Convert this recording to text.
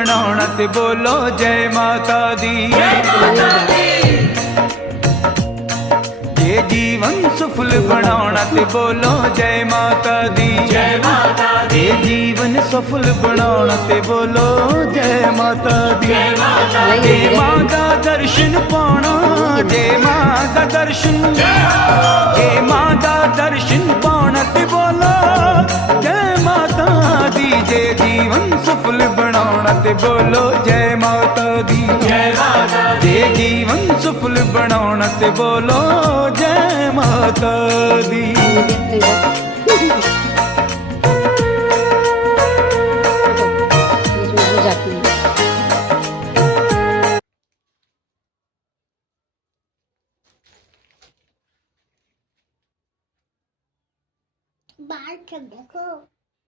ਬਣਾਉਣਾ ਤੇ ਬੋਲੋ ਜੈ ਮਾਤਾ ਦੀ। ਜੇ ਜੀਵਨ ਸਫਲ ਬਣਾਉਣਾ ਤੇ ਬੋਲੋ ਜੈ ਮਾਤਾ ਦੀ। ਜੇ ਜੀਵਨ ਸਫਲ ਬਣਾਉਣਾ ਤੇ ਬੋਲੋ ਜੈ ਮਾਤਾ ਦੀ। ਜੇ ਮਾਂ ਦਾ ਦਰਸ਼ਨ ਪਾਉਣਾ, ਜੇ ਮਾਂ ਦਾ ਦਰਸ਼ਨ, ਜੇ ਮਾਂ ਦਾ ਦਰਸ਼ਨ ਪਾਉਣਾ ਤੇ ਬੋਲੋ ਜੈ ਮਾਤਾ ਦੀ। ਜੇ ਜੀਵਨ ਸਫਲ ਬਣਾਉਣਾ ਤੇ ਬੋਲੋ ਜੈ ਮਾਤਾ ਦੀ। ਜੇ ਜੀਵਨ ਸਫਲ ਬਣਾਉਣਾ ਤੇ ਬੋਲੋ ਜੈ ਮਾਤਾ ਦੀ। बाहर देखो।